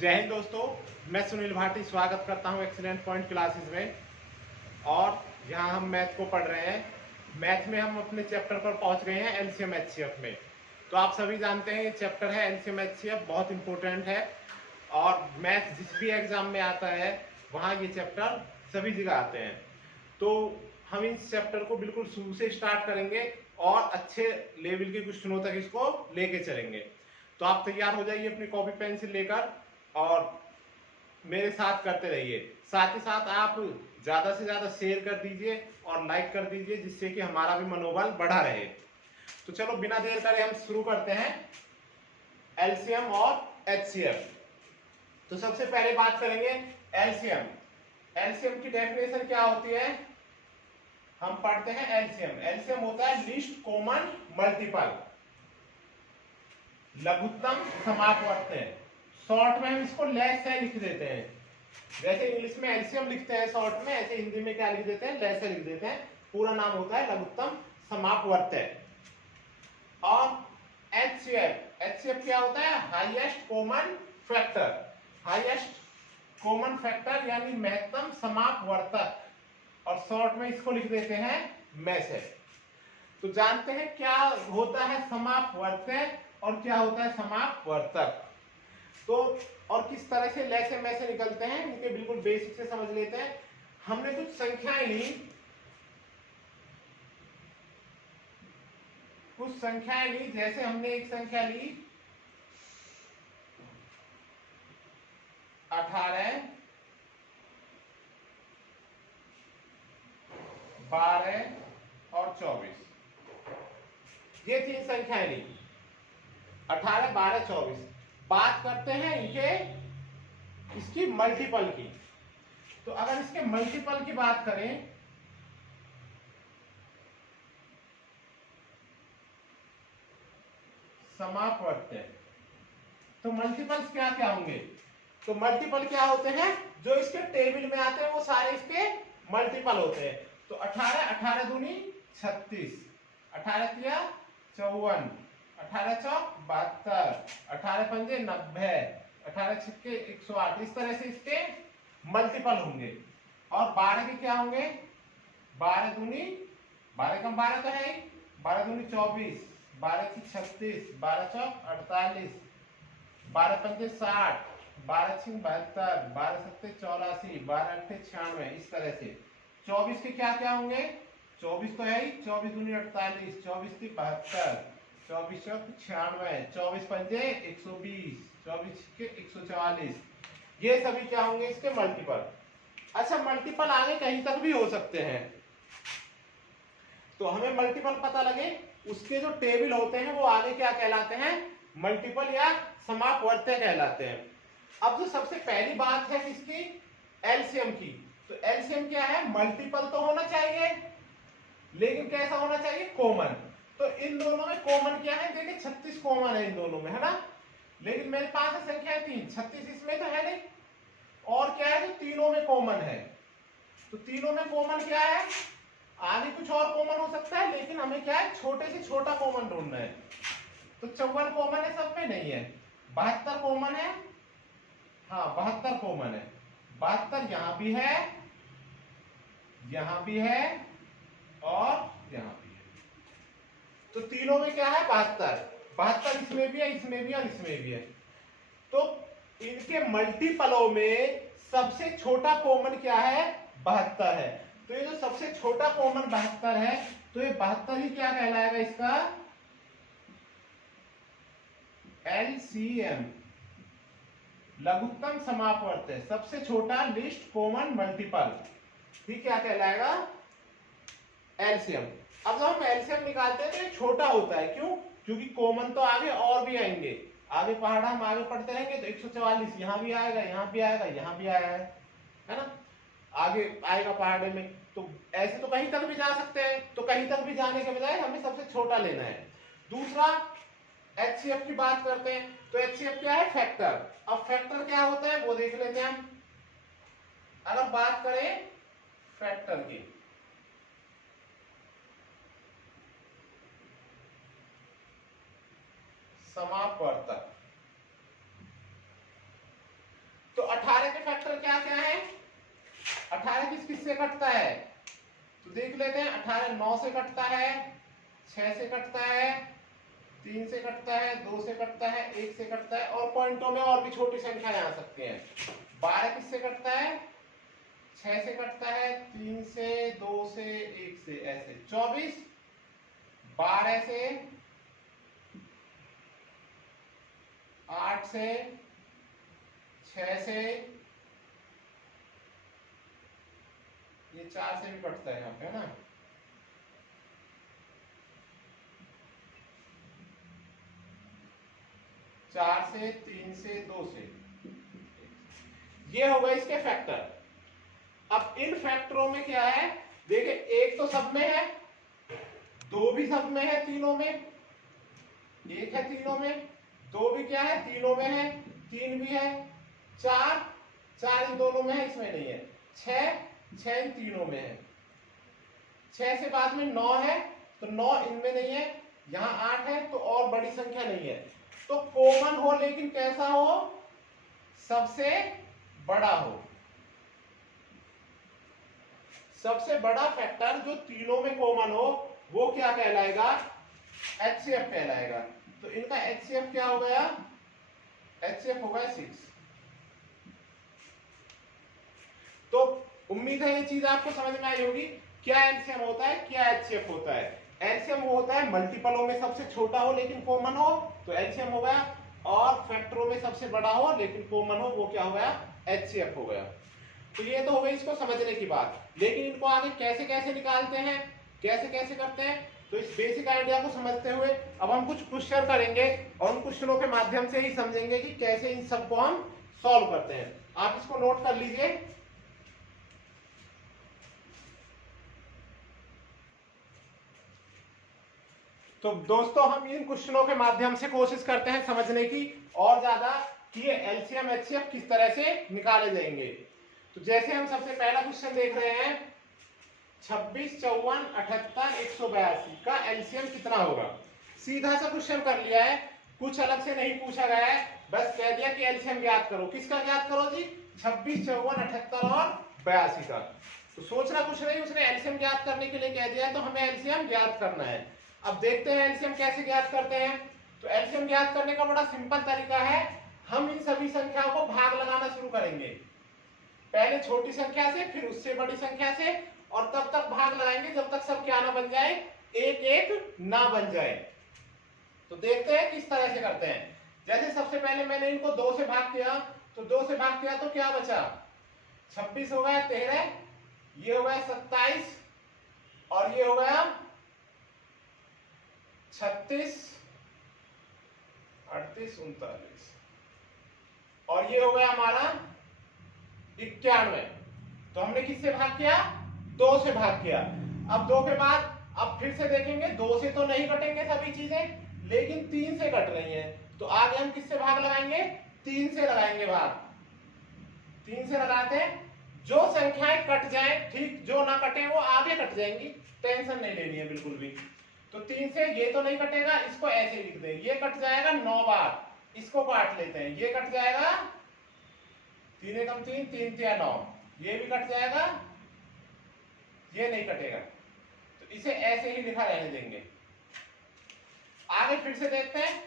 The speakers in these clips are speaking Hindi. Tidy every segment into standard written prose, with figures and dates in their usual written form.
जय हिंद दोस्तों, मैं सुनील भाटी स्वागत करता हूं एक्सीलेंट पॉइंट क्लासेस में। और यहाँ हम मैथ को पढ़ रहे हैं। मैथ में हम अपने चैप्टर पर पहुंच गए हैं एलसीएम एचसीएफ में। तो आप सभी जानते हैं ये चैप्टर है एलसीएम एचसीएफ, बहुत इंपॉर्टेंट है। और मैथ जिस भी एग्जाम में आता है वहाँ ये चैप्टर सभी जगह आते हैं। तो हम इस चैप्टर को बिल्कुल शुरू से स्टार्ट करेंगे और अच्छे लेवल के क्वेश्चनों तक इसको लेके चलेंगे। तो आप तैयार हो जाइए अपनी कॉपी पेंसिल लेकर और मेरे साथ करते रहिए। साथ ही साथ आप ज्यादा से ज्यादा शेयर कर दीजिए और लाइक कर दीजिए, जिससे कि हमारा भी मनोबल बढ़ा रहे। तो चलो बिना देर करे हम शुरू करते हैं एलसीएम और एचसीएफ। तो सबसे पहले बात करेंगे एलसीएम। एलसीएम की डेफिनेशन क्या होती है? हम पढ़ते हैं एलसीएम। एलसीएम होता है लीस्ट कॉमन मल्टीपल, लघुत्तम समापवर्त्य। शॉर्ट में हम इसको लेस से लिख देते हैं। जैसे इंग्लिश में एलसीएम लिखते हैं शॉर्ट में, ऐसे हिंदी में क्या लिख देते हैं? लेस से लिख देते हैं। पूरा नाम होता है लघुत्तम समापवर्त्य। और एचसीएफ, एचसीएफ क्या होता है? Highest common factor. Highest common factor यानी महत्तम समापवर्तक, और शॉर्ट में इसको लिख देते हैं मैसेज। तो जानते हैं क्या होता है समापवर्त्य और क्या होता है समापवर्तक। तो और किस तरह से लैसे में से निकलते हैं, इनके बिल्कुल बेसिक से समझ लेते हैं। हमने कुछ संख्याएं ली, जैसे हमने एक संख्या ली 18, 12 और 24। ये तीन संख्याएं ली 18, 12, 24। बात करते हैं इनके इसकी मल्टीपल की। तो अगर इसके मल्टीपल की बात करें समापवर्त्य, तो मल्टीपल्स क्या क्या होंगे? तो मल्टीपल क्या होते हैं? जो इसके टेबल में आते हैं वो सारे इसके मल्टीपल होते हैं। तो 18, 18 दूनी 36, 18 तिया 54, 18 चौक 72, 18 पंजे 90, 18 छिक्के 108। इस तरह से इसके मल्टीपल होंगे। और 12 के क्या होंगे? 12 दूनी 12 कम 12 तो है ही, 12 दूनी 24, 12 की 36, 12 चौक 48, 12 पंजे 60, 12 छिंग 72, 12 सत्ते 84, 12 अट्ठे 96। इस तरह से 24 के क्या क्या होंगे? 24 तो है ही, 24 दूनी 48, 24 की 72, 24 चौक 96, 24 पंजे 120, 24 के 144। ये सभी क्या होंगे? इसके मल्टीपल। अच्छा, मल्टीपल आगे कहीं तक भी हो सकते हैं। तो हमें मल्टीपल पता लगे, उसके जो टेबल होते हैं वो आगे क्या कहलाते हैं? मल्टीपल या समापवर्त्य कहलाते हैं। अब जो सबसे पहली बात है इसकी एलसीएम की, तो एलसीएम क्या है? मल्टीपल तो होना चाहिए, लेकिन कैसा होना चाहिए? कॉमन। तो इन दोनों में कॉमन क्या है? देखिए 36 कॉमन है इन दोनों में, है ना? लेकिन मेरे पास है संख्या 3, 36 इसमें तो है नहीं। और क्या है जो तीनों में कॉमन है? तो तीनों में कॉमन क्या है? आगे कुछ और कॉमन हो सकता है, लेकिन हमें क्या है? छोटे से छोटा कॉमन ढूंढना है। तो 54 कॉमन है, सब में नहीं है। 72 कॉमन है, हाँ 72 कॉमन है। 72 यहां भी है, यहां भी है और यहां भी है। तो तीनों में क्या है? 72। 72 इसमें भी है, इसमें भी है और इसमें भी है। तो इनके मल्टीपलों में सबसे छोटा कॉमन क्या है? 72 है। तो ये जो सबसे छोटा कॉमन 72 है, तो ये 72 ही क्या कहलाएगा? इसका एलसीएम, लघुत्तम समापवर्त्य, सबसे छोटा लिस्ट कॉमन मल्टीपल, ही क्या कहलाएगा? एलसीएम। अब जब हम एलसीएम निकालते हैं तो ये छोटा होता है, क्यों? क्योंकि कॉमन तो आगे और भी आएंगे। आगे पहाड़ा हम आगे पढ़ते रहेंगे तो 144 यहां भी आएगा, यहां भी आएगा, यहां भी आया है ना? आगे आएगा पहाड़े में। तो ऐसे तो कहीं तक भी जा सकते हैं। तो कहीं तक भी जाने के बजाय हमें सबसे छोटा लेना है। दूसरा एचसीएफ की बात करते हैं। तो एचसीएफ क्या है? फैक्टर। अब फैक्टर क्या होता है वो देख लेते हैं हम। अगर बात करें फैक्टर की, समापवर्तक, क्या क्या है? 18 किस किस से कटता है तो देख लेते हैं। 18 9 से कटता है, 6 से कटता है, 3 से कटता है, 2 से कटता है, 1 से कटता है, और पॉइंटों में और भी छोटी संख्याएं आ सकती हैं। 12 किससे कटता है? 6 से कटता है, 3 से, 2 से, 1 से, ऐसे। 24 12 से, 8 से, 6 से, ये 4 से भी कटता है यहाँ पे, है ना। 4 से, 3 से, 2 से, ये हो गए इसके फैक्टर। अब इन फैक्टरों में क्या है? देखिए, एक तो सब में है, 2 भी सब में है, तीनों में 1 है, तीनों में 2 भी क्या है? तीनों में है, 3 भी है, 4 इन दोनों में है, इसमें नहीं है, 6 इन तीनों में है, 6 से बाद में 9 है तो 9 इनमें नहीं है, यहाँ 8 है तो और बड़ी संख्या नहीं है। तो कॉमन हो, लेकिन कैसा हो? सबसे बड़ा हो। सबसे बड़ा फैक्टर जो तीनों में कॉमन हो वो क्या कहलाएगा? HCF कहलाएगा। तो इनका HCF क्या हो गया? HCF हो गया 6। तो उम्मीद है ये चीज आपको समझ में आई होगी। क्या एलसीएम होता है, क्या HCF होता है? एलसीएम होता है मल्टीपलों में सबसे छोटा हो लेकिन कॉमन हो, तो एलसीएम हो गया, और फैक्टरों में सबसे बड़ा हो लेकिन कॉमन हो, वो क्या हो गया? HCF हो गया। तो ये तो हो गई इसको समझने की बात। लेकिन इनको आगे कैसे कैसे निकालते हैं, कैसे कैसे करते हैं, तो इस बेसिक आइडिया को समझते हुए अब हम कुछ क्वेश्चन करेंगे और उन क्वेश्चनों के माध्यम से ही समझेंगे कि कैसे इन सबको हम सॉल्व करते हैं। आप इसको नोट कर लीजिए। तो दोस्तों, हम इन क्वेश्चनों के माध्यम से कोशिश करते हैं समझने की और ज्यादा कि ये एलसीएम एचसीएफ किस तरह से निकाले जाएंगे। तो जैसे हम सबसे पहला क्वेश्चन देख रहे हैं, 26, 54, 78, 182 का एलसीएम कितना होगा। सीधा सा क्वेश्चन कर लिया है, कुछ अलग से नहीं पूछा गया है, बस कह दिया कि एलसीएम ज्ञात करो। किसका ज्ञात करो जी? 26, 54, 78 और 82 का। तो सोचना कुछ नहीं, उसने एलसीएम ज्ञात करने के लिए कह दिया है, तो हमें एलसीएम ज्ञात करना है। अब देखते हैं एलसीएम कैसे ज्ञात करते हैं। तो एलसीएम ज्ञात करने का बड़ा सिंपल तरीका है, हम इन सभी संख्याओं को भाग लगाना शुरू करेंगे। पहले छोटी संख्या से, फिर उससे बड़ी संख्या से, और तब तक भाग लगाएंगे जब तक सब क्या ना बन जाए, एक एक ना बन जाए। तो देखते हैं किस तरह से करते हैं। जैसे सबसे पहले मैंने इनको 2 से भाग किया, तो 2 से भाग किया तो क्या बचा? 26 हो गया 13, ये हो गया 27, और ये हो गया 36, 38, 39, और ये हो गया हमारा 91। तो हमने किससे भाग किया? 2 से भाग किया। अब 2 के बाद अब फिर से देखेंगे, 2 से तो नहीं कटेंगे सभी चीजें, लेकिन 3 से कट रही हैं, तो आगे हम किससे भाग लगाएंगे? 3 से लगाएंगे भाग। 3 से लगाते हैं, जो संख्याएं कट जाएं ठीक, जो ना कटे वो आगे कट जाएंगी, टेंशन नहीं लेनी है बिल्कुल भी। तो 3 से ये तो नहीं कटेगा, इसको ऐसे लिख दें, ये कट जाएगा 9 बार, इसको काट लेते हैं, ये कट जाएगा 3 एकम 3, 3 तिया 9, ये भी कट जाएगा, ये नहीं कटेगा, तो इसे ऐसे ही लिखा रहने देंगे। आगे फिर से देखते हैं।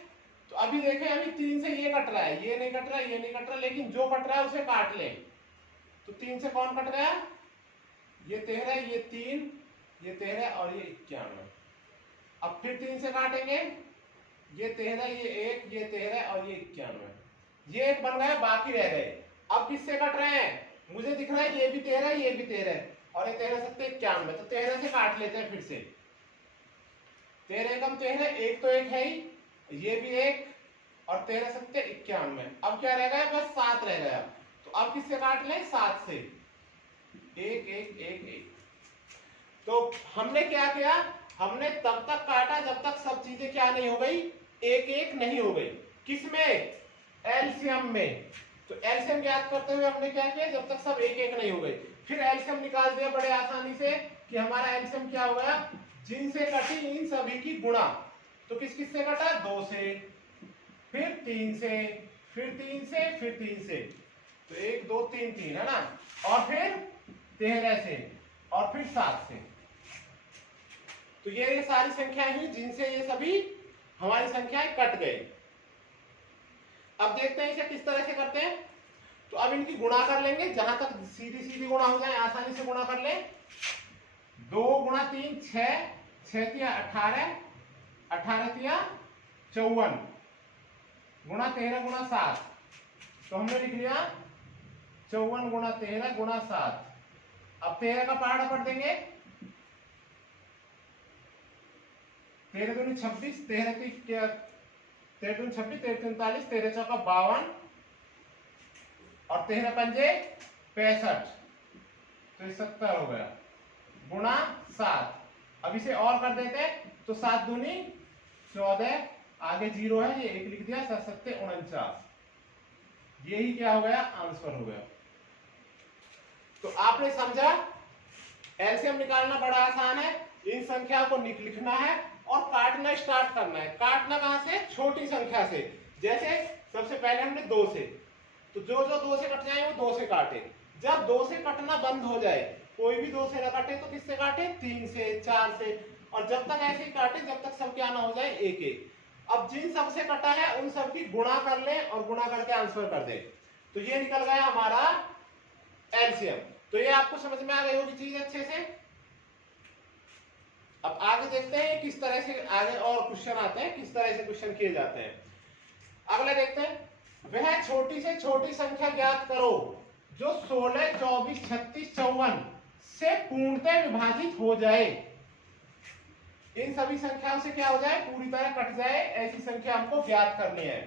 तो अभी देखें, अभी 3 से ये कट रहा है, ये नहीं कट रहा, ये नहीं कट रहा, लेकिन जो कट रहा है उसे काट ले। तो 3 से कौन कट गया? ये 13, ये 3, ये 13 और ये 91। अब फिर 3 से काटेंगे, ये 13, ये 1, ये 13 और ये 91, ये एक बन गया, बाकी रह गए। अब किससे कट रहे हैं? मुझे दिख रहा है ये भी 13, ये भी 13, और ये 13 सत्ते 91, तो 13 से काट लेते हैं फिर से। 13 एकम 13, एक तो एक है ही, ये भी एक, और 13 सत्ते 91। अब क्या रह गया? बस 7 रह गया। तो अब किससे काट लें? 7 से, 1 1 1 1। तो हमने क्या किया? हमने तब तक काटा जब तक सब चीजें क्या नहीं हो गई, एक एक नहीं हो गई। किसमें? एलसीएम में। तो एलसीएम ज्ञात करते हुए हमने क्या किया? जब तक सब एक एक नहीं हो गई। फिर एलसीएम निकाल दिया बड़े आसानी से कि हमारा एलसीएम क्या हो गया? जिनसे कटी इन सभी की गुणा। तो किस किस से कटा? 2 से, फिर 3 से, फिर 3 से, फिर 3 से। तो 1 2 3 3 है ना, और फिर 13 से और फिर 7 से। तो ये सारी संख्याएं हुई जिनसे ये सभी हमारी संख्याएं कट गए। अब देखते हैं इसे किस तरह से करते हैं। तो अब इनकी गुणा कर लेंगे, जहां तक सीधी सीधी गुणा हो जाए आसानी से गुणा कर ले। 2 गुणा 3 6, 6 तिया 18, 18 तिया 54 गुणा 13 गुणा 7। तो हमने लिख लिया 54 गुणा 13 गुणा 7। अब 13 का पहाड़ा पढ़ देंगे। 13 दूनी 26, 13 दूनी 26, 13 39, 13 चौका 52 और 13 पंजे 65, तो ये 70 हो गया गुणा 7। अब इसे और कर देते हैं, तो 7 दूनी 14, आगे 0 है, ये 1 लिख दिया, 7 7 49। यही क्या हो गया, आंसर हो गया। तो आपने समझा एलसीएम निकालना बड़ा आसान है। इन संख्या को लिखना है और काटना स्टार्ट करना है। काटना कहां से, छोटी संख्या से। जैसे सबसे पहले हमने 2 से, तो जो 2 से कट जाए वो 2 से काटे। जब 2 से कटना बंद हो जाए, कोई भी 2 से ना काटे, तो किससे काटे, 3 से 4 से, और जब तक ऐसे ही काटे जब तक सब क्या ना हो जाए 1 1। अब जिन सब से कटा है उन सब की गुणा कर ले और गुणा करके आंसर कर दे। तो ये निकल गया हमारा एलसीएम। तो ये आपको समझ में आ गई होगी चीज अच्छे से। अब आगे देखते हैं किस तरह से आगे और क्वेश्चन आते हैं, किस तरह से क्वेश्चन किए जाते हैं। अगला देखते हैं, वह छोटी से छोटी संख्या ज्ञात करो जो 16 24 36 54 से पूर्णतः विभाजित हो जाए। इन सभी संख्याओं से क्या हो जाए, पूरी तरह कट जाए, ऐसी संख्या हमको ज्ञात करनी है।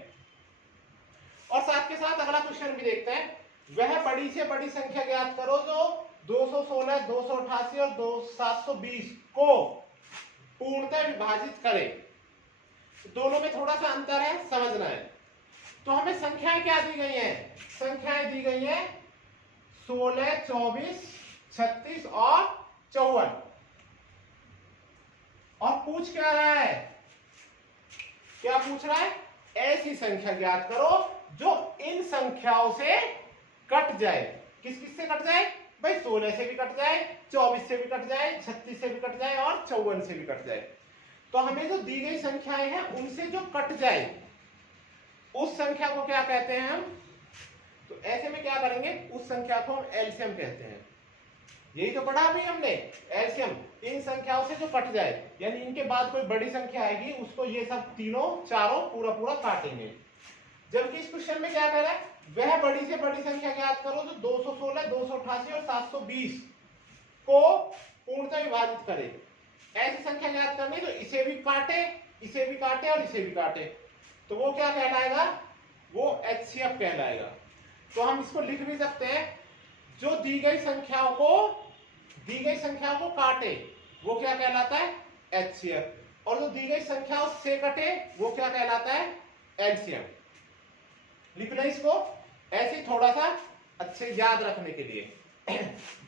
और साथ के साथ अगला क्वेश्चन भी देखते हैं, वह बड़ी से बड़ी संख्या ज्ञात करो जो 216 288 और 720 को पूर्णतः विभाजित करे। दोनों में थोड़ा सा अंतर है, समझना है। तो हमें संख्याएं क्या दी गई हैं, संख्याएं दी गई हैं 16 24 36 और 54। और पूछ क्या रहा है, क्या पूछ रहा है, ऐसी संख्या ज्ञात करो जो इन संख्याओं से कट जाए। किस किस से कट जाए भाई, 16 से भी कट जाए, 24 से भी कट जाए, 36 से भी कट जाए और 54 से भी कट जाए। तो हमें जो दी गई संख्याएं हैं उनसे जो कट जाए उस संख्या को क्या कहते हैं हम। तो ऐसे में क्या करेंगे, उस संख्या को हम एलसीएम कहते हैं। यही तो पढ़ा अभी हमने, एलसीएम इन संख्याओं से जो कट जाए, यानी इनके बाद कोई बड़ी संख्या आएगी उसको ये सब तीनों चारों पूरा पूरा काटेंगे। जबकि इस क्वेश्चन में क्या कह रहा है, वह बड़ी से बड़ी संख्या ज्ञात करो जो 216 288 और 720 को पूर्णतः विभाजित करे। ऐसी संख्या ज्ञात करनी तो इसे भी काटे, इसे भी काटे और इसे भी काटे, तो वो क्या कहलाएगा, वो एचसीएफ कहलाएगा। तो हम इसको लिख भी सकते हैं, जो दी गई संख्याओं को काटे वो क्या कहलाता है, एचसीएफ। और जो दी गई संख्याओं से कटे वो क्या कहलाता है, एलसीएम। लिख लें इसको ऐसे थोड़ा सा अच्छे याद रखने के लिए।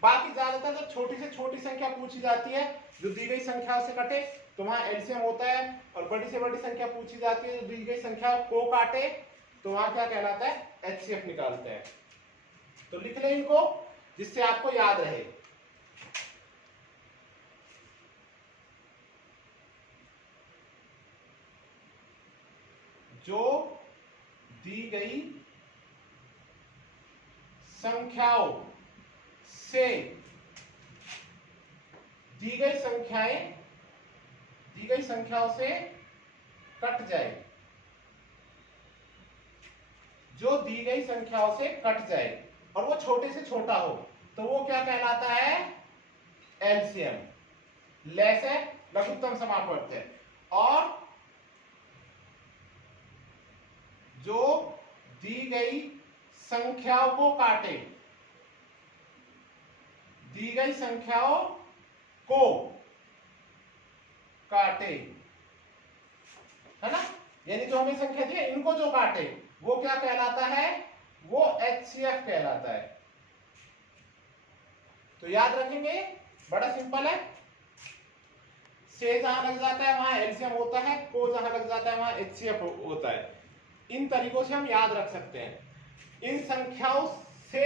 बाकी ज्यादातर तो छोटी से छोटी संख्या पूछी जाती है जो दी गई संख्याओं से कटे, तो वहां एलसीएम होता है। और बड़ी से बड़ी संख्या पूछी जाती है जो दी गई संख्या को काटे, तो वहां क्या कहलाता है, एचसीएफ निकालते हैं। तो लिख लें इनको जिससे आपको याद रहे। जो दी गई संख्याओं से दी गई संख्याओं से कट जाए, जो दी गई संख्याओं से कट जाए और वो छोटे से छोटा हो, तो वो क्या कहलाता है, एलसीएम। लेस है, लघुत्तम समापवर्त है। और जो दी गई संख्याओं को काटे, दी गई संख्याओं को काटे, है ना, यानी जो हमें संख्या दी है इनको जो काटे वो क्या कहलाता है, वो एचसीएफ कहलाता है। तो याद रखेंगे, बड़ा सिंपल है। से जहां लग जाता है वहां एलसीएम होता है, को जहां लग जाता है वहां एचसीएफ होता है। इन तरीकों से हम याद रख सकते हैं। इन संख्याओं से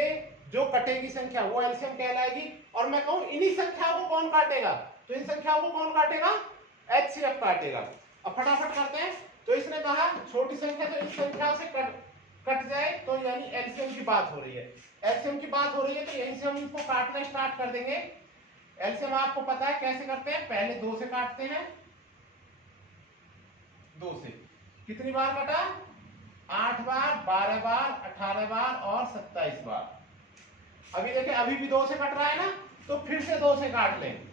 जो कटेगी संख्या वो एलसीएम कहलाएगी। और मैं कहूं इन्हीं संख्याओं को कौन काटेगा, तो इन संख्याओं को कौन काटेगा, एचसीएफ काटेगा। अब फटाफट करते हैं। तो इसने कहा छोटी संख्या तो इस संख्या से कट जाए, तो यानी एलसीएम की बात हो रही है। एलसीएम की बात हो रही है तो यहीं से हम इसको काटना स्टार्ट कर देंगे। एलसीएम आपको पता है कैसे करते हैं, पहले 2 से काटते हैं, 2 से कितनी बार कटा, 8 बार, 12 बार, 18 बार और 27 बार। अभी देखें अभी भी 2 से कट रहा है ना, तो फिर से 2 से काट लें,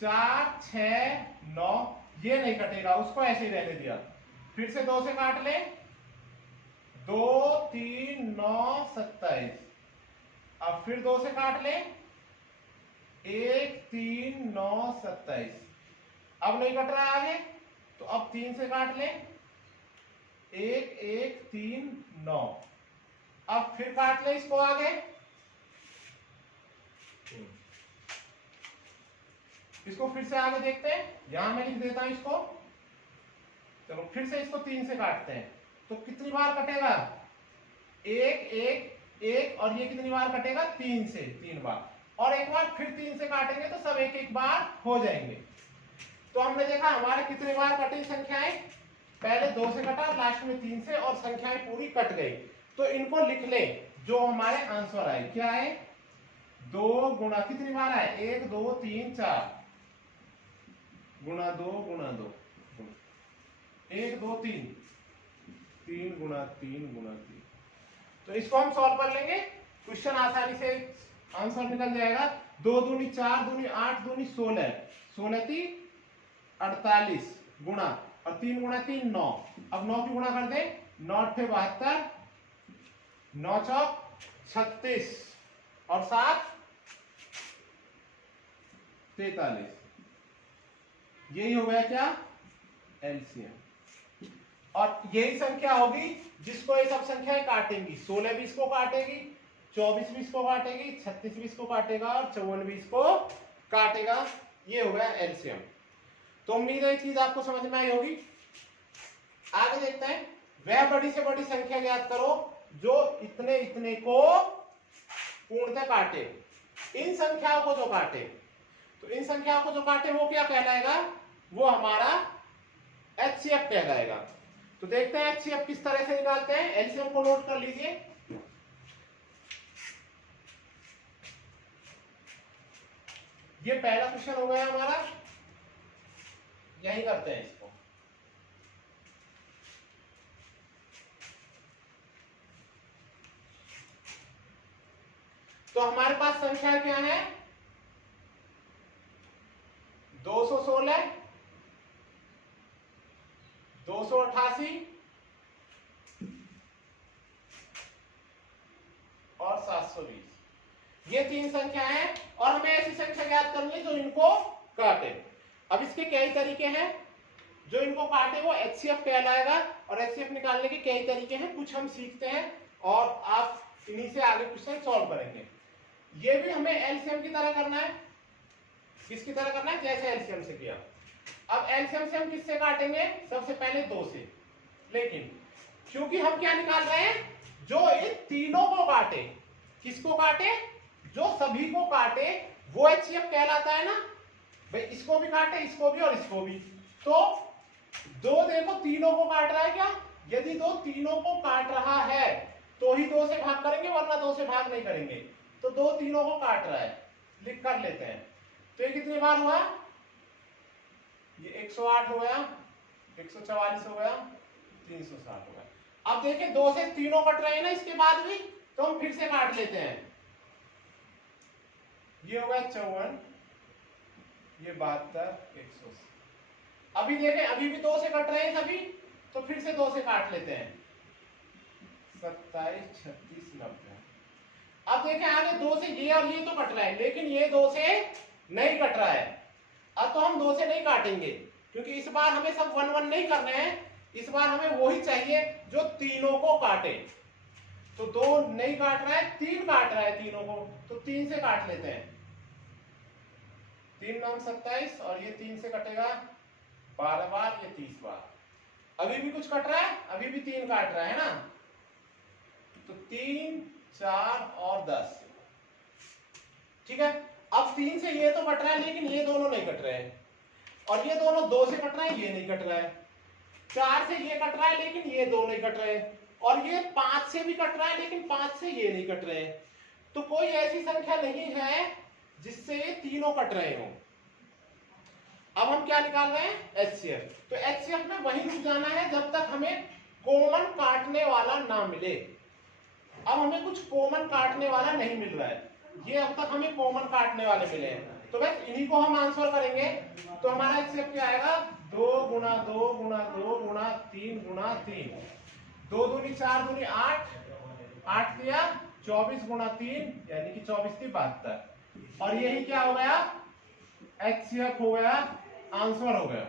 4, 6, 9, ये नहीं कटेगा, उसको ऐसे ही रहने दिया। फिर से 2 से काट लें, 2, 3, 9, 27। अब फिर 2 से काट लें, 1, 3, 9, 27। अब नहीं कट रहा है आगे, तो अब 3 से काट लें, 1, 1, 3, 9। अब फिर काट लें इसको आगे, इसको फिर से आगे देखते हैं, यहां मैं लिख देता हूं इसको। चलो फिर से इसको 3 से काटते हैं, तो कितनी बार कटेगा, 1, 1, 1, और ये कितनी बार कटेगा, 3 से, 3 बार। और एक बार फिर 3 से काटेंगे तो सब एक एक बार हो जाएंगे। तो हमने देखा हमारे कितनी बार कटी संख्याएं, पहले 2 से कटा, लास्ट में 3 से, और संख्याएं पूरी कट गई। तो इनको लिख लें जो हमारे आंसर आए, क्या है, 2 गुणा कितनी बार आए, 1, 2, 3, 4 गुणा 2 गुणा 2, 1, 2, 3, 3 गुणा 3 गुणा 3। तो इसको हम सॉल्व कर लेंगे, क्वेश्चन आसानी से आंसर निकल जाएगा। 2 दूनी 4, दूनी 8, दूनी 16, 16 3 48 गुणा, और 3 गुणा 3 9। अब 9 की गुणा कर दे, 9 8 72, 9 चौक 36 और 7 43। यही हो गया क्या, एलसीएम। और यही संख्या होगी जिसको ये सब संख्याएं काटेंगी। 16 भी इसको काटेगी, 24 भी इसको काटेगी, 36 भी इसको काटेगा और 54 भी इसको काटेगा। ये हो गया एलसीएम। तो उम्मीद है ये चीज आपको समझ में आई होगी। आगे देखते हैं, वह बड़ी से बड़ी संख्या ज्ञात करो जो इतने इतने को पूर्णतः काटे। इन संख्याओं को जो काटे, तो इन संख्याओं को जो काटे वो क्या कहलाएगा, वो हमारा एचसीएफ कहलाएगा। तो देखते हैं एचसीएफ किस तरह से निकालते हैं। एलसीएम को नोट कर लीजिए। ये पहला क्वेश्चन हो गया हमारा, यही करते हैं इसको। तो हमारे पास संख्या क्या है, 216, 288 और 720। ये 3 संख्या है और हमें ऐसी संख्या ज्ञात करनी है जो इनको काटे। अब इसके कई तरीके हैं, जो इनको काटे वो एचसीएफ कहलाएगा। और एचसीएफ निकालने के कई तरीके हैं, कुछ हम सीखते हैं और आप इन्हीं से आगे क्वेश्चन सॉल्व करेंगे। ये भी हमें एलसीएम की तरह करना है। किसकी तरह करना है, जैसे एलसीएम से किया। अब एलसीएम से हम किससे काटेंगे, सबसे पहले 2 से। लेकिन क्योंकि हम क्या निकाल रहे हैं, जो इन तीनों को काटे, किसको काटे, जो सभी को काटे वो एचसीएफ कहलाता है ना भाई। इसको भी काटे, इसको भी और इसको भी। तो 2 देखो तीनों को काट रहा है क्या, यदि 2 तीनों को काट रहा है तो ही 2 से भाग करेंगे, वरना 2 से भाग नहीं करेंगे। तो 2 तीनों को काट रहा है, लिख कर लेते हैं। तो ये कितनी बार हुआ, ये 108 हो गया, 144 हो गया, 360 हो गया। अब देखिए 2 से तीनों कट रहे हैं ना इसके बाद भी, तो हम फिर से काट लेते हैं। ये हो गया 54, ये 72, 180। अभी देखें अभी भी 2 से कट रहे हैं सभी, तो फिर से 2 से काट लेते हैं, 27, 36, 90। अब देखें आगे 2 से ये और ये तो कट रहा है, लेकिन ये 2 से नहीं कट रहा है। अब तो हम 2 से नहीं काटेंगे, क्योंकि इस बार हमें सब 1 1 नहीं करने हैं। इस बार हमें वही चाहिए जो तीनों को काटे। तो 2 नहीं काट रहा है, 3 काट रहा है तीनों को, तो 3 से काट लेते हैं। 3 9 27 और ये 3 से कटेगा 12 बार, ये 30 बार। अभी भी कुछ कट रहा है, अभी भी 3 काट रहा है ना, तो 3, 4 और 10। ठीक है, अब 3 से ये तो कट रहा है लेकिन ये दोनों नहीं कट रहे हैं, और ये दोनों 2 से कट रहा है, ये नहीं कट रहा है। 4 से ये कट रहा है लेकिन ये 2 नहीं कट रहे हैं, और ये 5 से भी कट रहा है लेकिन 5 से ये नहीं कट रहे हैं। तो कोई ऐसी संख्या नहीं है जिससे ये तीनों कट रहे हो। अब हम क्या निकाल रहे हैं? एचसीएफ। तो एचसीएफ में वहीं रुक जाना है जब तक हमें कॉमन काटने वाला ना मिले। अब हमें कुछ कॉमन काटने वाला नहीं मिल रहा है, ये अब तक हमें कॉमन काटने वाले मिले हैं, तो बस इन्हीं को हम आंसर करेंगे। तो हमारा एचसीएफ क्या आएगा? 2 गुणा 2 गुणा 2 गुणा 3 गुणा 3, 2 दूनी 4 दूनी 8, 8 दिया 24 गुणा 3 यानी कि 24 थी 72, और यही क्या हो गया? एचसीएफ हो गया, आंसर हो गया।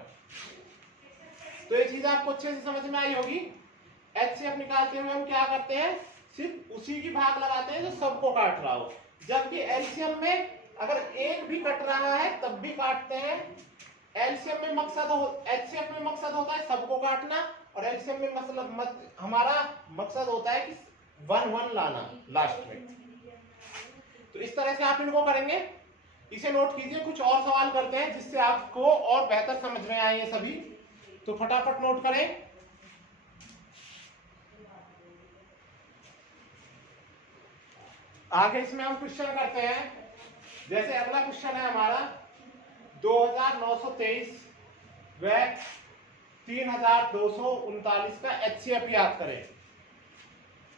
तो ये चीज आपको अच्छे से समझ में आई होगी। एचसीएफ निकालते हुए हम क्या करते हैं? सिर्फ उसी की भाग लगाते हैं जो सबको काट रहा हो, जबकि एलसीएम में अगर एक भी कट रहा है तब भी काटते हैं। एलसीएम में मकसद एचसीएफ में मकसद होता है सबको काटना, और एलसीएम में हमारा मकसद होता है कि 1-1 लाना लास्ट में। तो इस तरह से आप इनको करेंगे, इसे नोट कीजिए। कुछ और सवाल करते हैं जिससे आपको और बेहतर समझ में आए ये सभी, तो फटाफट नोट करें। आगे इसमें हम क्वेश्चन करते हैं, जैसे अगला क्वेश्चन है हमारा 2923 व 3239 का एचसीएफ याद करें।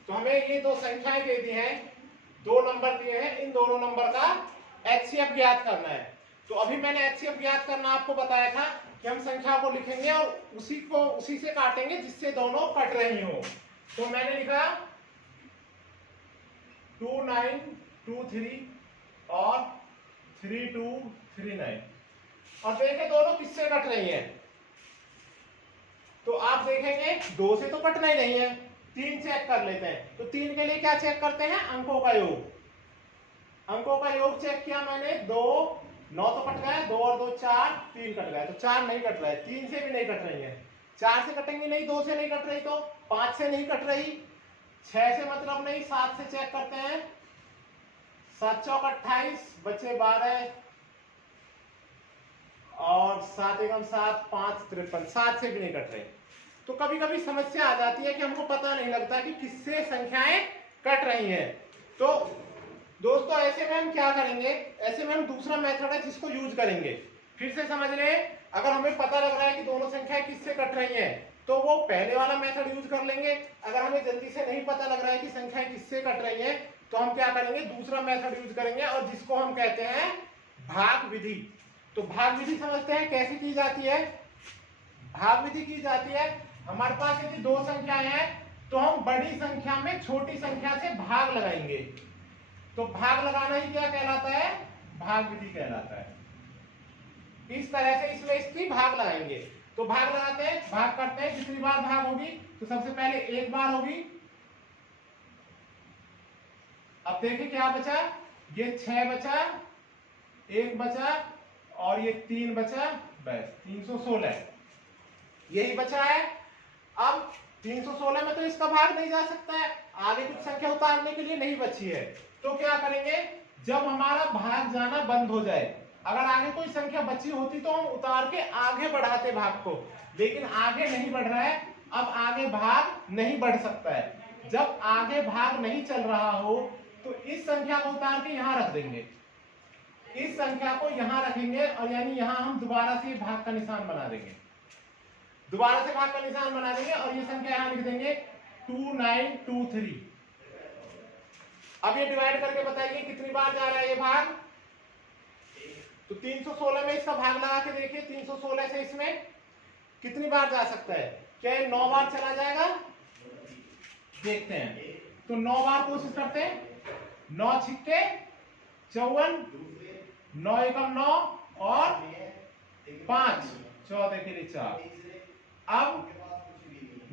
तो हमें ये दो संख्याएं दे दी हैं, 2 नंबर दिए हैं, इन दोनों नंबर का एचसीएफ याद करना है। तो अभी मैंने एचसीएफ याद करना आपको बताया था कि हम संख्या को लिखेंगे और उसी से काटेंगे जिससे दोनों कट रही हो। तो मैंने लिखा 2923 और 3239, और देखें दोनों किससे कट रही हैं। तो आप देखेंगे 2 से तो कटना ही नहीं है, 3 चेक कर लेते हैं। तो 3 के लिए क्या चेक करते हैं? अंकों का योग। अंकों का योग चेक किया मैंने, 2 9 तो कट गया, 2 और 2 4, 3 कट गया, तो 4 नहीं कट रहा है, 3 से भी नहीं कट रही है, 4 से कटेंगे नहीं, 2 से नहीं कट रही, तो 5 से नहीं कट रही, 6 से मतलब नहीं, 7 से चेक करते हैं, 7 चौक 28, बचे 12 और 7 एकम 7, 5 53, 7 से भी नहीं कट रही। तो कभी कभी समस्या आ जाती है कि हमको पता नहीं लगता कि किससे संख्याएं कट रही हैं। तो दोस्तों ऐसे में हम क्या करेंगे? ऐसे में हम दूसरा मेथड है जिसको यूज करेंगे। फिर से समझ लें, अगर हमें पता लग रहा है कि दोनों संख्याएं किससे कट रही हैं तो वो पहले वाला मेथड यूज कर लेंगे। अगर हमें जल्दी से नहीं पता लग रहा है कि संख्याएं किससे कट रही हैं तो हम क्या करेंगे? दूसरा मेथड यूज करेंगे, और जिसको हम कहते हैं भाग विधि। तो भाग विधि समझते हैं कैसे की जाती है? भाग विधि की जाती है, हमारे पास यदि 2 संख्याएं हैं तो हम बड़ी संख्या में छोटी संख्या से भाग लगाएंगे। तो भाग लगाना ही क्या कहलाता है? भाग विधि कहलाता है। इस तरह से इसमें इसकी भाग लगाएंगे। तो भाग लगाते हैं, भाग करते हैं, जितनी बार भाग होगी तो सबसे पहले 1 बार होगी। अब देखिए क्या बचा, ये 6 बचा, 1 बचा और ये 3 बचा, बस 316 यही बचा है। अब 316 में तो इसका भाग नहीं जा सकता है, आगे कुछ संख्या उतारने के लिए नहीं बची है। तो क्या करेंगे? जब हमारा भाग जाना बंद हो जाए, अगर आगे कोई संख्या बची होती तो हम उतार के आगे बढ़ाते भाग को, लेकिन आगे नहीं बढ़ रहा है, अब आगे भाग नहीं बढ़ सकता है। जब आगे भाग नहीं चल रहा हो तो इस संख्या को उतार के यहां रख देंगे, इस संख्या को यहां रखेंगे, और यानी यहां हम दोबारा से भाग का निशान बना देंगे, दोबारा से भाग का निशान बना देंगे, और ये संख्या यहां लिख देंगे 2923। अब ये डिवाइड करके बताइए कितनी बार जा रहा है ये भाग। तो 316 में इसका भाग लगा के देखिए, 316 से इसमें कितनी बार जा सकता है? क्या ये 9 बार चला जाएगा? देखते हैं। तो 9 बार कोशिश करते हैं, 9 छिक्के 54, 9 एकम 9 और 5 14 के लिए 4। अब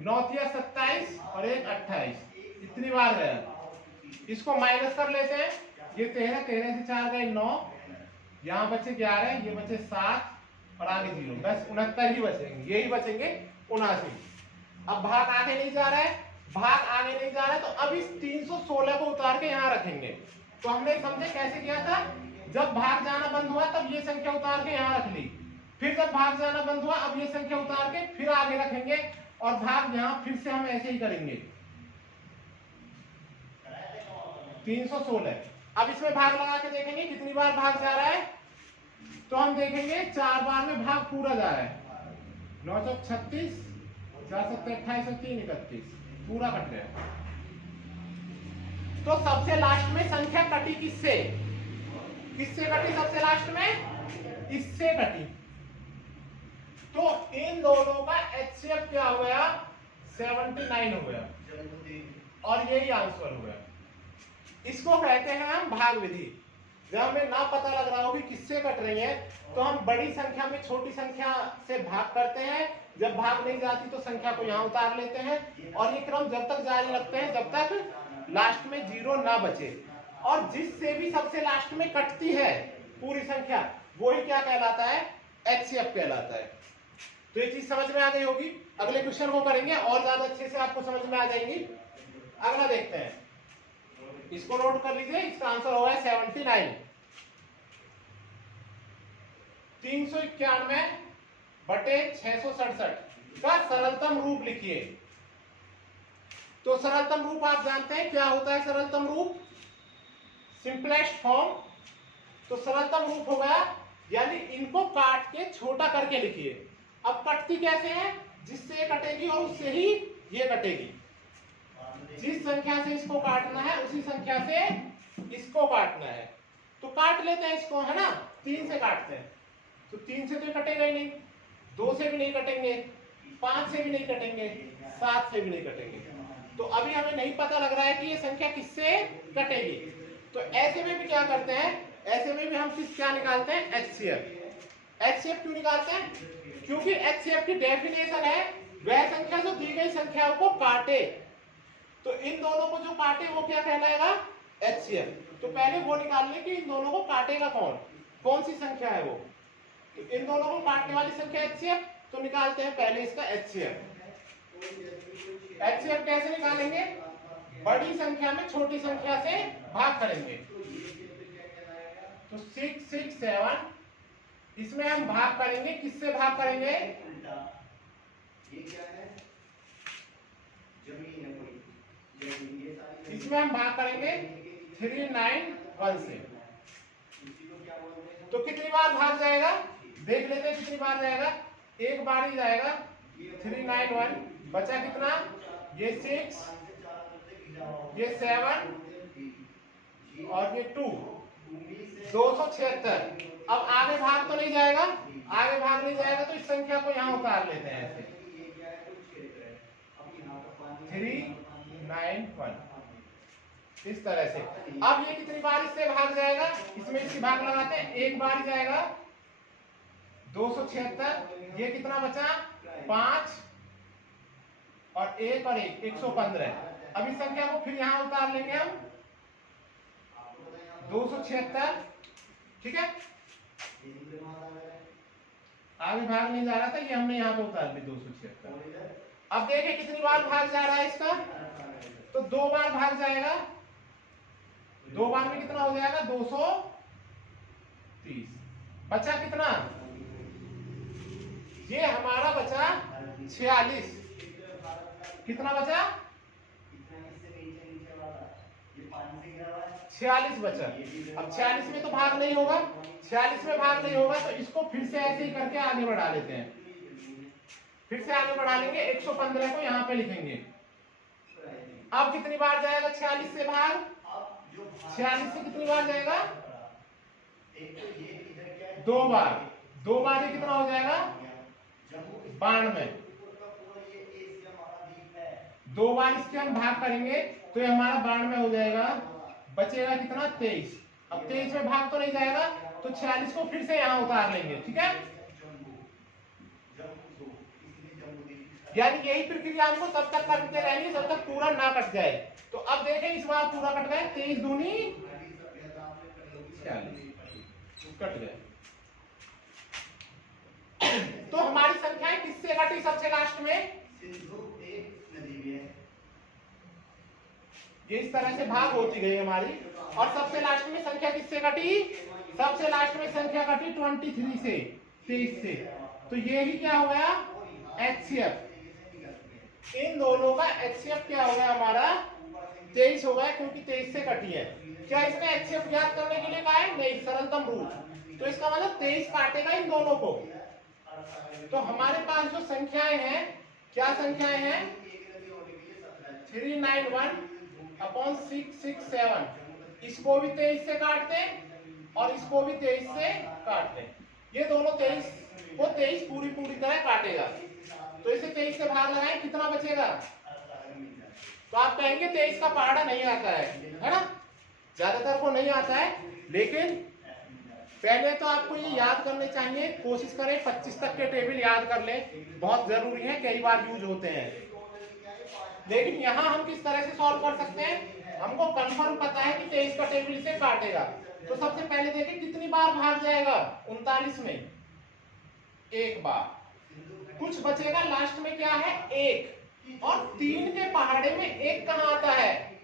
9 तिया 27 और 1 28, इतनी बार गया। इसको माइनस कर लेते हैं, ये 13, 13 से 4 गए 9, यहाँ बचे 11, ये बचे 7 और आगे 0, बस 69 ही बचेंगे, यही बचेंगे 79। अब भाग आगे नहीं जा रहा है, भाग आगे नहीं जा रहा है, तो अब इस 316 को उतार के यहाँ रखेंगे। तो हमने समझे कैसे किया था, जब भाग जाना बंद हुआ तब ये संख्या उतार के यहाँ रख ली, फिर जब भाग जाना बंद हुआ अब ये संख्या उतार के फिर आगे रखेंगे, और भाग यहाँ फिर से हम ऐसे ही करेंगे 316। अब इसमें भाग लगा के देखेंगे कितनी बार भाग जा रहा है, तो हम देखेंगे 4 बार में भाग पूरा जा रहा है। 9 चौक 36, 4 7 28 और 3 31, पूरा कट गया। तो सबसे लास्ट में संख्या कटी किससे, किससे कटी सबसे लास्ट में, इससे कटी। तो इन दोनों का HCF क्या हो गया, 79 हो गया, और यही आंसर हो गया। इसको कहते हैं हम भाग विधि। जब हमें ना पता लग रहा हो कि किससे कट रही है, तो हम बड़ी संख्या में छोटी संख्या से भाग करते हैं, जब भाग नहीं जाती तो संख्या को यहाँ उतार लेते हैं, और ये क्रम जब तक जारी रखते हैं जब तक लास्ट में 0 ना बचे। और जिससे भी सबसे लास्ट में कटती है पूरी संख्या, वो ही क्या कहलाता है, HCF कहलाता है। तो ये चीज समझ में आ गई होगी। अगले क्वेश्चन को करेंगे और ज्यादा अच्छे से आपको समझ में आ जाएंगी। अगला देखते हैं, इसको नोट कर लीजिए, इसका आंसर होगा 79। 391 बटे 667 का सरलतम रूप लिखिए। तो सरलतम रूप आप जानते हैं क्या होता है, सरलतम रूप सिंपलेस्ट फॉर्म। तो सरलतम रूप हो गया, यानी इनको काट के छोटा करके लिखिए। अब कटती कैसे है, जिससे ये कटेगी और उससे ही ये कटेगी। जिस संख्या से इसको काटना है उसी संख्या से इसको काटना है। तो काट लेते हैं इसको, है ना, 3 से काटते हैं। तो 3 से तो कटेगा ही नहीं, 2 से भी नहीं कटेंगे, 5 से भी नहीं कटेंगे, 7 से भी नहीं कटेंगे। तो अभी हमें नहीं पता लग रहा है कि ये संख्या किससे कटेगी। तो ऐसे में भी क्या करते हैं, ऐसे में भी हम क्या निकालते हैं, HCF। HCF क्यों निकालते हैं, क्योंकि HCF की डेफिनेशन है वह संख्या जो दी गई संख्याओं को काटे। तो इन दोनों को जो काटे वो क्या कहलाएगा, HCF। तो पहले वो निकाल ले कि इन दोनों को काटेगा कौन, कौन सी संख्या है वो। तो इन दोनों को काटने वाली संख्या HCF। तो निकालते हैं पहले इसका HCF। HCF कैसे निकालेंगे, बड़ी संख्या में छोटी संख्या से भाग करेंगे। तो 6 6 7, इसमें हम भाग करेंगे, किससे भाग करेंगे, इसमें हम भाग करेंगे 391 से। तो कितनी बार भाग जाएगा, देख लेते हैं कितनी बार जाएगा, एक बार ही जाएगा। 391 बचा कितना, ये 6, ये 7 और ये 2, 276। अब आगे भाग तो नहीं जाएगा, आगे भाग नहीं जाएगा, तो इस संख्या को यहाँ उतार लेते हैं ऐसे 391 इस तरह से। अब ये कितनी बार इससे भाग जाएगा, इसमें इसकी भाग लगाते हैं, एक बार ही जाएगा 276। ये कितना बचा, 5 और 1 और 1 115। अब इस संख्या को फिर यहाँ उतार लेंगे हम 276, ठीक है। आगे भाग नहीं जा रहा था, ये हमने यहाँ पे उतार दी 276। अब देखें कितनी बार भाग जा रहा है इसका, तो 2 बार भाग जाएगा, 2 बार में कितना हो जाएगा, 230। बचा कितना, ये हमारा बचा 46। कितना बचा, 46 बचा। अब 46 में तो भाग नहीं होगा, 46 में भाग नहीं होगा, तो इसको फिर से ऐसे ही करके आगे बढ़ा लेते हैं। फिर से आगे बढ़ा लेंगे, 115 को यहाँ पे लिखेंगे। अब कितनी बार जाएगा 46 से भाग, 46 से कितनी बार जाएगा, 2 बार। 2 बार ये कितना हो जाएगा, 92। 2 बार इसके हम भाग करेंगे तो ये हमारा 92 हो जाएगा। बचेगा कितना, 23। अब 23 में भाग तो नहीं जाएगा, तो 46 को फिर से यहाँ उतार लेंगे, ठीक है। यानी यही प्रक्रिया हमको तब तक करते रहेंगे जब तक पूरा ना कट जाए। तो अब देखें इस बार पूरा कट गए, 23 दूनी 46 कट गए। तो हमारी संख्याएं किससे कटी सबसे लास्ट में, ये इस तरह से भाग होती गई हमारी, और सबसे लास्ट में संख्या किससे कटी? सबसे लास्ट में संख्या कटी 23 से, 23 से। तो ये ही क्या हो गया? HCF। इन दोनों का HCF क्या हो गया हमारा? 23 हो गया, क्योंकि 23 से कटी है। क्या इसमें HCF ज्ञात करने के लिए कहा है? नहीं, सरलतम रूप। तो इसका मतलब 23 काटेगा इन दोनों को। तो हमारे पास जो संख्याएं हैं, क्या संख्याएं हैं? 391/667। इसको भी 23 से काटते हैं और इसको भी 23 से काटते हैं। ये दोनों 23 को 23 पूरी तरह काटेगा। तो इसे 23 से भाग लगाएं, कितना बचेगा? तो आप कहेंगे 23 का पहाड़ा नहीं आता है ना? ज्यादातर को नहीं आता है, लेकिन पहले तो आपको ये याद करने चाहिए। कोशिश करें 25 तक के टेबल याद कर लें, बहुत जरूरी है, कई बार यूज होते हैं। लेकिन यहाँ हम किस तरह से सॉल्व कर सकते हैं? हमको कंफर्म पता है कि 23 का टेबल इसे काटेगा। तो सबसे पहले देखिए कितनी बार भाग जाएगा 39 में? एक बार। कुछ बचेगा, लास्ट में क्या है? 1। और 3 के पहाड़े में 1 कहाँ आता है?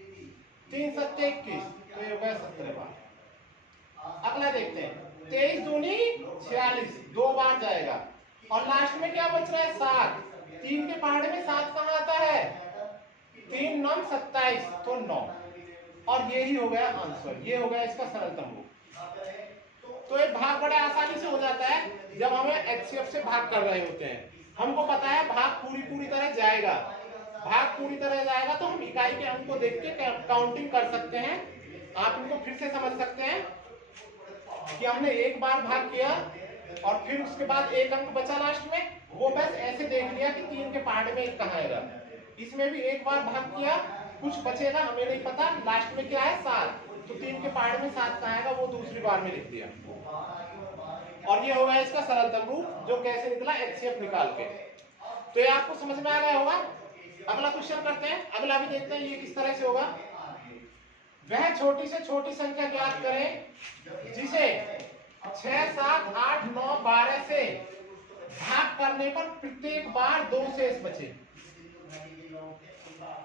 3 7 21, तो ये हो गया 17 बार। अगला देखते हैं, 23 दूनी 46, 2 बार जाएगा। और लास्ट में क्या बच रहा है? 7। 3 के पहाड़े में 7 कहाँ आता है? 3 9 27, तो 9। और यही हो गया आंसर, ये हो गया इसका सरलतम रूप। तो ये भाग बड़े आसानी से हो जाता है जब हमें HCF से भाग कर रहे होते हैं। हमको पता है भाग पूरी तरह जाएगा। भाग पूरी तरह जाएगा तो हम इकाई के अंक को देख के काउंटिंग कर सकते हैं। आप इनको फिर से समझ सकते हैं कि हमने एक बार भाग किया और फिर उसके बाद एक अंक बचा लास्ट में, वो बस ऐसे देख लिया कि 3 के पहाड़े में 1 कहाँ आएगा। इसमें भी एक बार भाग किया, कुछ बचेगा, हमें नहीं पता, लास्ट में क्या है? 7। तो 3 के पहाड़े में 7 कहाँ आएगा, वो दूसरी बार में लिख दिया। और ये होगा इसका सरलतम रूप, जो कैसे निकला HCF निकाल के। तो ये आपको समझ में आ गया होगा। अगला क्वेश्चन करते हैं, अगला भी देखते हैं ये किस तरह से होगा। वह छोटी से छोटी संख्या ज्ञात करें जिसे 6 7 8 9 12 से भाग करने पर प्रत्येक बार 2 शेष बचे।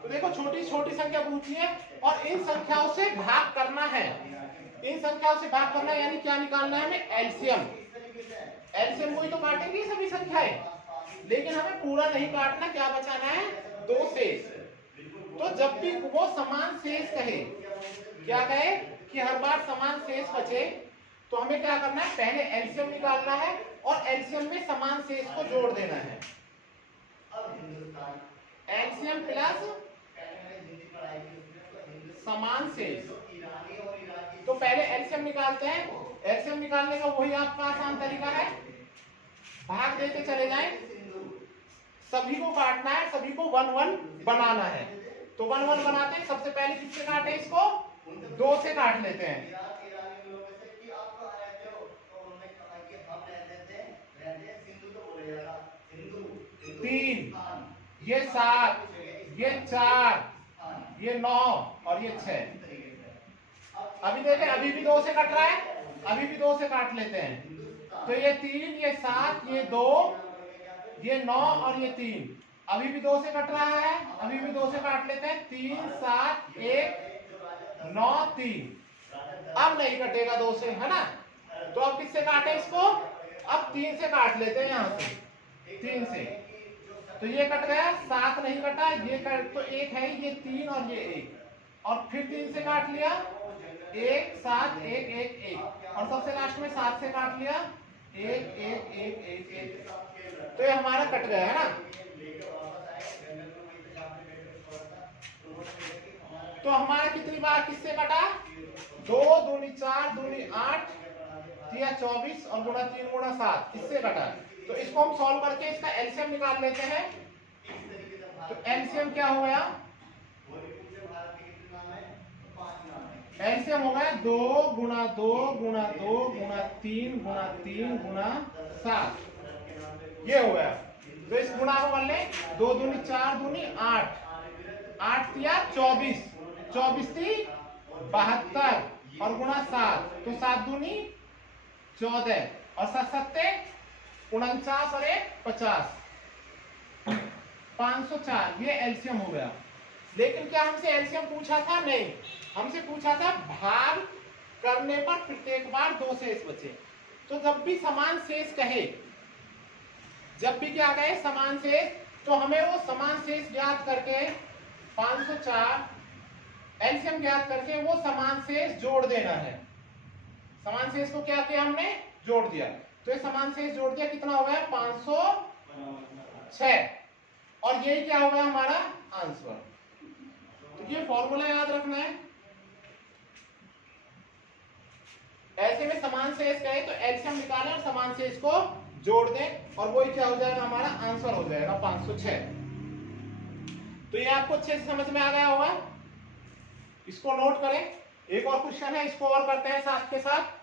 तो देखो छोटी संख्या पूछी है और इन संख्याओं से भाग करना है। इन संख्याओं से भाग करना है यानी क्या निकालना है हमें? एलसीएम। एलसीएम को ही तो काटेंगे सभी संख्याएं, लेकिन हमें पूरा नहीं काटना। क्या बचाना है? 2 शेष। तो जब भी वो समान शेष कहे, क्या कहे कि हर बार समान शेष बचे, तो हमें क्या करना है? पहले एलसीएम निकालना है और एलसीएम में समान शेष को जोड़ देना है। एलसीएम प्लस समान शेष। तो पहले एलसीएम निकालते हैं। एलसीएम निकालने का वही आपका आसान तरीका है, भाग देते चले जाएं, सभी को काटना है, सभी को 1 1 बनाना है। तो 1 1 बनाते हैं। सबसे पहले किससे काटे? इसको 2 से काट लेते हैं। 3, ये 7, ये 4, ये 9 और ये 6। अभी देखें, अभी भी 2 से कट रहा है, अभी भी 2 से काट लेते हैं। तो ये 3, ये 7, ये 2, ये 9 और ये 3। अभी भी 2 से कट रहा है, अभी भी 2 से काट लेते हैं। 3 7 1 9 3। अब नहीं कटेगा 2 से, है ना? तो अब किससे काटे इसको? अब 3 से काट लेते हैं, यहां से 3 से। तो ये कट गया, 7 नहीं कटा, ये कट, तो 1 है, ये 3 और ये 1। और फिर 3 से काट लिया, 1 7 1 1 1। और सबसे लास्ट में 7 से काट लिया, 1 1 1 1 1। तो ये हमारा कट गया, है ना? तो हमारा कितनी बार किससे कटा? 2 दूनी 4 दूनी 8 3 24 और गुणा 3 गुणा 7, इससे कटा। तो इसको हम सॉल्व करके इसका एलसीएम निकाल लेते हैं। तो एलसीएम क्या हो गया? एलसीएम हो गया 2 गुणा 2 गुणा 2 गुणा 3 गुणा 3 गुणा 7। ये हो गया। तो इस गुणा को कर ले, 2 दूनी 4 दूनी 8 8 या 24 24 थी 72 और गुणा 7, तो 7 दूनी 14 और 7 7 49 और 1 50, 504। ये एलसीएम हो गया। लेकिन क्या हमसे एलसीएम पूछा था? नहीं, हमसे पूछा था भाग करने पर प्रत्येक बार 2 शेष बचे। तो जब भी समान शेष कहे, जब भी क्या कहे समान शेष, तो हमें वो समान शेष ज्ञात करके 504 एलसीएम ज्ञात करके वो समान शेष जोड़ देना है। समान शेष को क्या किया हमने? जोड़ दिया। तो ये समान शेष जोड़ दिया, कितना हो गया? 506। और यही क्या हो गया हमारा आंसर। तो ये फॉर्मूला याद रखना है। ऐसे में समान शेष कहे तो एलसीएम निकालें और समान शेष को जोड़ दें, और वही क्या हो जाएगा हमारा आंसर हो जाएगा 506। तो ये आपको अच्छे से समझ में आ गया होगा। इसको नोट करें। एक और क्वेश्चन है, इसको और करते हैं साथ के साथ।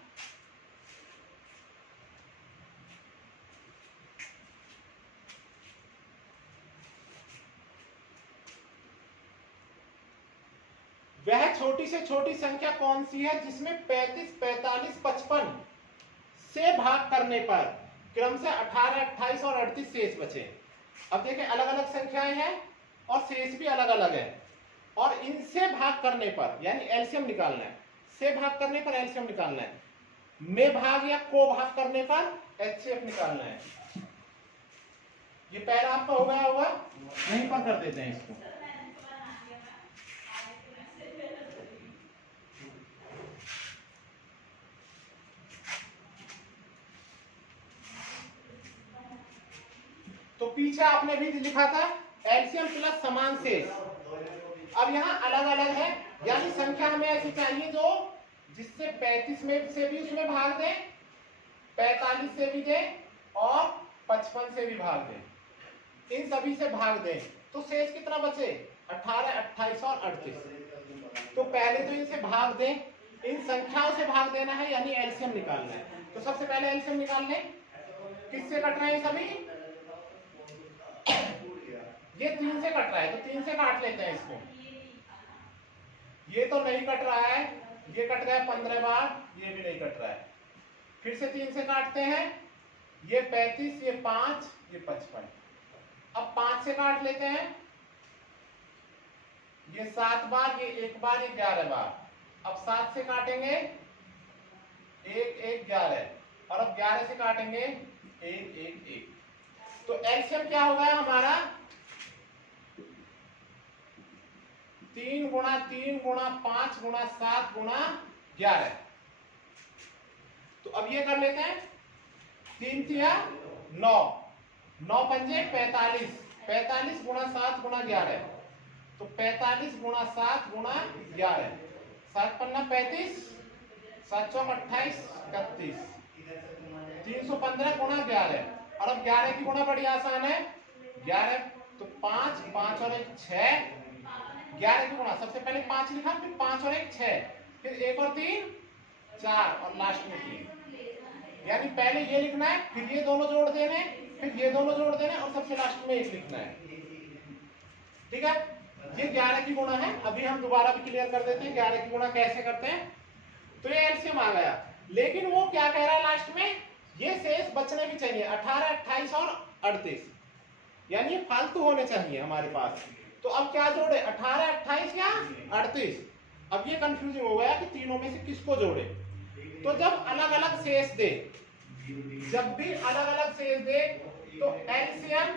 वह छोटी से छोटी संख्या कौन सी है जिसमें 35, 45, 55 से भाग करने पर क्रमशः 18, 28 और 38 शेष बचे। अब देखें, अलग अलग संख्याएं हैं और शेष भी अलग अलग है, और इनसे भाग करने पर यानी एलसीएम निकालना है। से भाग करने पर एलसीएम निकालना है, में भाग या को भाग करने पर एचसीएफ निकालना है। ये पहला आपका हो गया होगा, यहीं पर कर देते हैं इसको। तो पीछे आपने भी लिखा था एलसीएम प्लस समान शेष। अब यहाँ अलग अलग है, यानी संख्या हमें ऐसी चाहिए जो जिससे 35 में से भी उसमें भाग दें, 45 से भी दें और 55 से भी भाग दें। इन सभी से भाग दें तो शेष कितना बचे? 18, 28 और 38। तो पहले तो इनसे भाग दें, इन संख्याओं से भाग देना है, यानी एलसीएम निकालना है। तो सबसे पहले एलसीएम निकाल लें। किससे कट रहे हैं सभी? ये 3 से कट रहा है, तो 3 से काट लेते हैं इसको। ये तो नहीं कट रहा है, ये कट गया 15 बार, ये भी नहीं कट रहा है। फिर से 3 से काटते हैं, ये 35, ये 5, ये 55। अब 5 से काट लेते हैं, ये 7 बार, ये 1 बार, ये 11 बार। अब 7 से काटेंगे 1, 1, 11, और अब 11 से काटेंगे 1, 1, 1। तो एलसीएम क्या हो गया हमारा? 3 गुणा 3 गुणा 5 गुणा 7 गुणा 11। तो अब ये कर लेते हैं, 3 तिया 9, 9 पंजे 45, 45 गुणा 7 गुणा 11। तो 45 गुणा 7 गुणा 11, 7 पन्ना 35, 7 चौक 28, 31, 315 गुणा 11। और अब 11 की गुणा बड़ी आसान है, 11। तो 5, 5 और 1 6, 11 की गुणा सबसे पहले 5 लिखा, फिर 5 और 1 6, फिर 1 और 3 4, और लास्ट में 3। यानी पहले ये लिखना है, फिर ये दोनों जोड़ देने, फिर ये दोनों जोड़ देने, और सबसे लास्ट में 1 लिखना है। ठीक है, ये 11 की गुणा है। अभी हम दोबारा भी क्लियर कर देते हैं 11 की गुणा कैसे करते हैं। तो ये एलसीएम आ गया, लेकिन वो क्या कह रहा है लास्ट में? ये शेष बचने भी चाहिए 18, 28 और 38, यानी ये फालतू होने चाहिए हमारे पास। तो अब क्या जोड़े? 18, 28 या 38। अब ये कंफ्यूजिंग हो गया कि तीनों में से किसको जोड़े। तो जब अलग अलग शेष दे, जब भी अलग अलग शेष दे, तो एलसीएम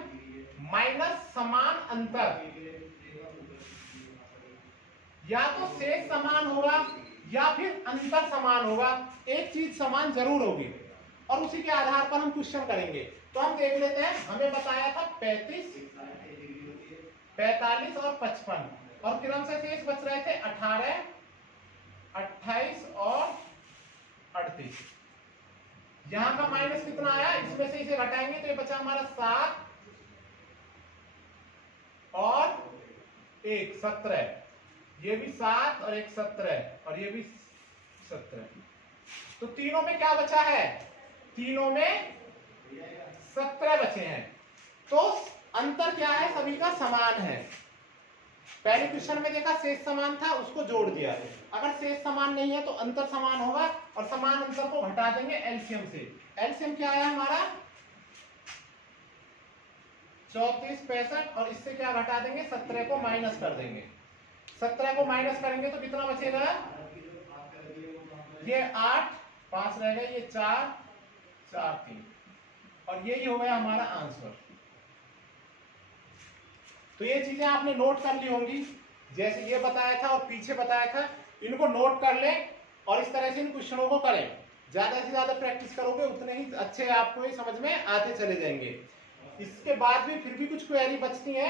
माइनस समान अंतर, या तो शेष समान होगा या फिर अंतर समान होगा। एक चीज समान जरूर होगी, और उसी के आधार पर हम क्वेश्चन करेंगे। तो हम देख लेते हैं, हमें बताया था 35, 45 और 55, और क्रम से शेष बच रहे थे 18, 28 और 38। यहां का माइनस कितना आया? इसमें से इसे घटाएंगे तो ये बचा हमारा 7 और 1 17, ये भी 7 और 1 17, और ये भी 17। तो तीनों में क्या बचा है? तीनों में 17 बचे हैं। तो अंतर क्या है? सभी का समान है। पहले क्वेश्चन में देखा शेष समान था, उसको जोड़ दिया। अगर शेष समान नहीं है तो अंतर समान होगा, और समान अंतर को घटा देंगे एलसीएम से। एलसीएम क्या है हमारा? 34, 65, और इससे क्या घटा देंगे? 17 को माइनस कर देंगे। 17 को माइनस करेंगे तो कितना बचेगा, ये 8, 5 रहेगा, ये 4, 4, 3, और ये हो गया हमारा आंसर। तो ये चीजें आपने नोट कर ली होंगी, जैसे ये बताया था और पीछे बताया था, इनको नोट कर लें और इस तरह से इन क्वेश्चनों को करें। ज्यादा से ज्यादा प्रैक्टिस करोगे उतने ही अच्छे आपको ये समझ में आते चले जाएंगे। इसके बाद भी फिर भी कुछ क्वेरी बचती है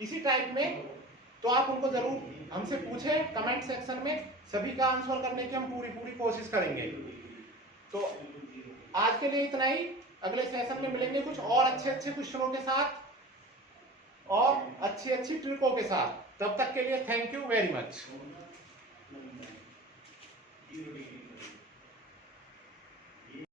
इसी टाइप में, तो आप उनको जरूर हमसे पूछें कमेंट सेक्शन में, सभी का आंसर करने की हम पूरी कोशिश करेंगे। तो आज के लिए इतना ही, अगले सेशन में मिलेंगे कुछ और अच्छे क्वेश्चनों के साथ और अच्छी ट्रिकों के साथ। तब तक के लिए थैंक यू वेरी मच।